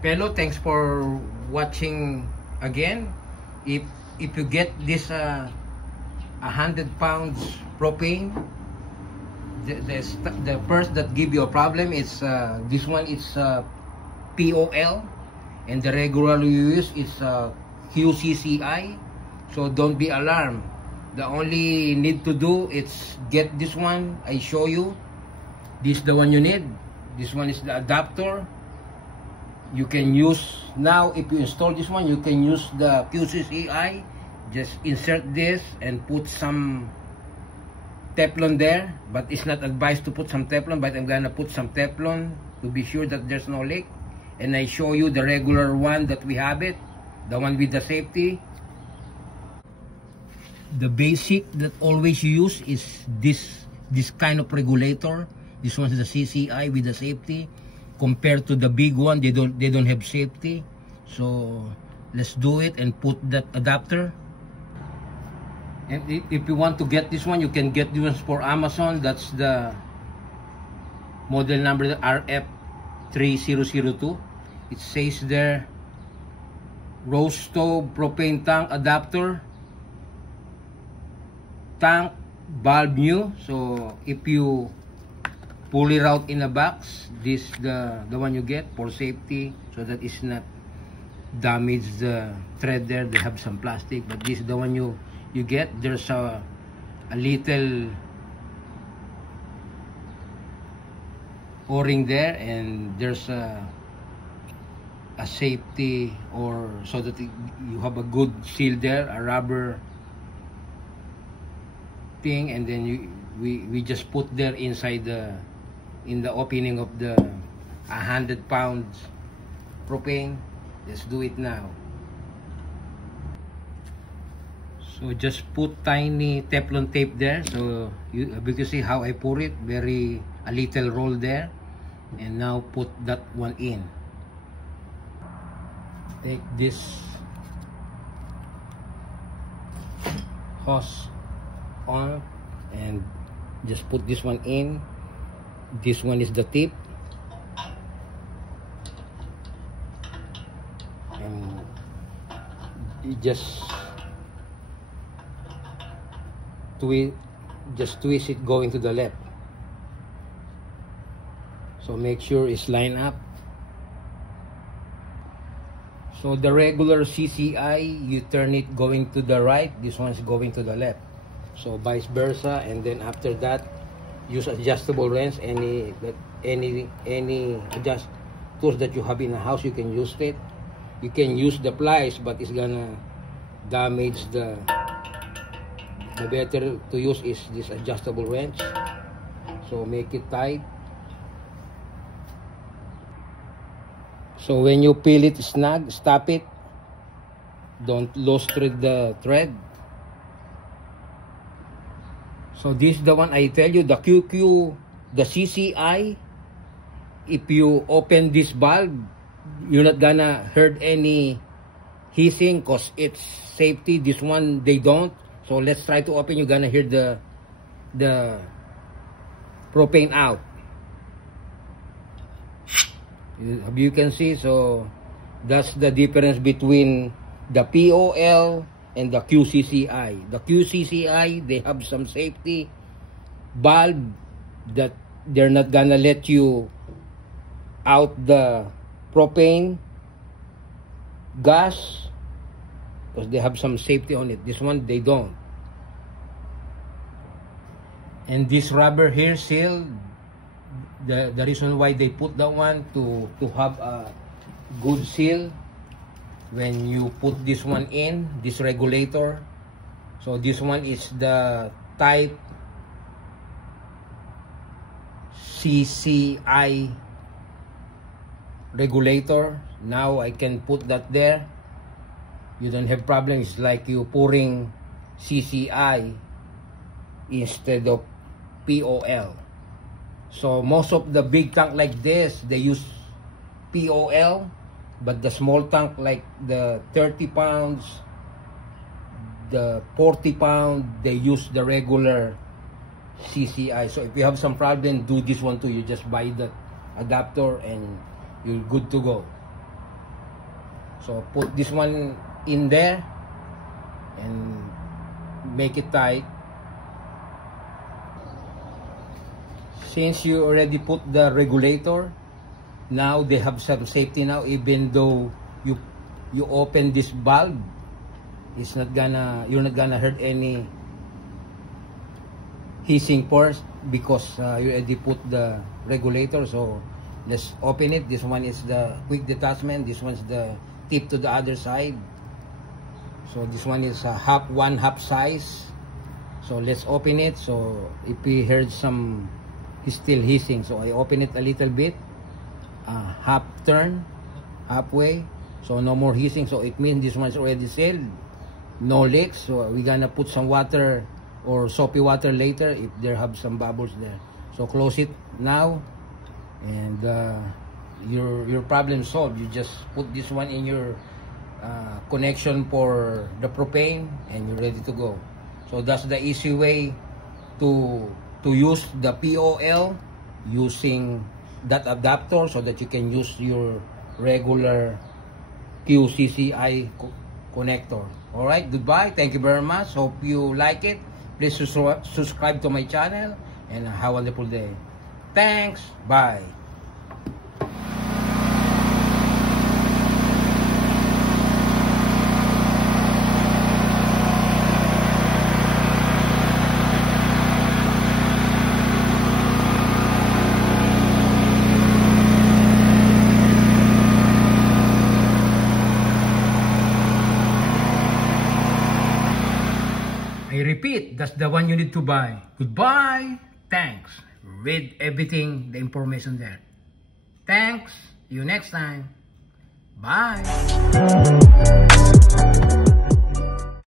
Fellow, thanks for watching again. If you get this 100 pounds propane, the first that give you a problem is this one. It's POL, and the regular you use is QCCI. So don't be alarmed. The only need to do is get this one. I show you. This is the one you need. This one is the adapter. You can use now, if you install this one, you can use the QCCI. Just insert this and put some Teflon there, but it's not advised to put some Teflon, but I'm gonna put some Teflon to be sure that there's no leak. And I show you the regular one that we have it, the one with the safety. The basic that always use is this kind of regulator. This one is the CCI with the safety. Compared to the big one, they don't have safety. So let's do it and put that adapter. And if you want to get this one, you can get this one for Amazon. That's the model number, the RF3002. It says there, Rose Stove Propane Tank Adapter, tank valve new. So if you pull it out in a box, this the one you get for safety, so that it's not damage the thread there. They have some plastic, but this is the one you get. There's a little o-ring there, and there's a safety, or so that you have a good seal there, a rubber thing, and then we just put there inside in the opening of the 100 pounds propane. Let's do it now. So just put tiny Teflon tape there, so you can see how I pour it, a little roll there, and now put that one in. Take this hose on and just put this one in. This one is the tip, and you just twist it going to the left. So make sure it's lined up. So the regular CCI, you turn it going to the right, this one's going to the left. So vice versa, and then after that, use adjustable wrench. Any adjust tools that you have in the house, you can use it. You can use the pliers, but it's gonna damage the better to use is this adjustable wrench. So make it tight. So when you peel it snug, stop it. Don't lose the thread. So this is the one I tell you, the QQ, the CCI. If you open this valve, you're not gonna hurt any hissing because it's safety. This one, they don't. So let's try to open. You're gonna hear the propane out. You can see, so that's the difference between the POL and the QCCI. The QCCI, they have some safety valve that they're not gonna let you out the propane gas because they have some safety on it. This one, they don't. And this rubber here seal, the reason why they put that one to have a good seal when you put this one in, this regulator. So this one is the type CCI regulator. Now I can put that there. You don't have problems. It's like you pouring CCI instead of POL. So most of the big tank like this, they use POL, but the small tank like the 30 pounds, the 40 pound, they use the regular CCI. So if you have some problem, do this one too. You just buy the adapter and you're good to go. So put this one in there and make it tight. Since you already put the regulator, now they have some safety now. Even though you open this valve, it's not gonna, you're not gonna hurt any hissing pores because you already put the regulator. So let's open it. This one is the quick detachment, this one's the tip to the other side. So this one is one half size. So let's open it. So if we heard some still hissing, so I open it a little bit, half turn, halfway, so no more hissing. So it means this one's already sealed, no leaks. So we're gonna put some water or soapy water later if there have some bubbles there. So close it now, and your problem solved. You just put this one in your connection for the propane and you're ready to go. So that's the easy way to use the POL, using that adapter, so that you can use your regular QCCI connector. Alright, goodbye. Thank you very much. Hope you like it. Please subscribe to my channel and have a wonderful day. Thanks. Bye. I repeat, that's the one you need to buy. Goodbye. Thanks. Read everything, the information there. Thanks. See you next time. Bye.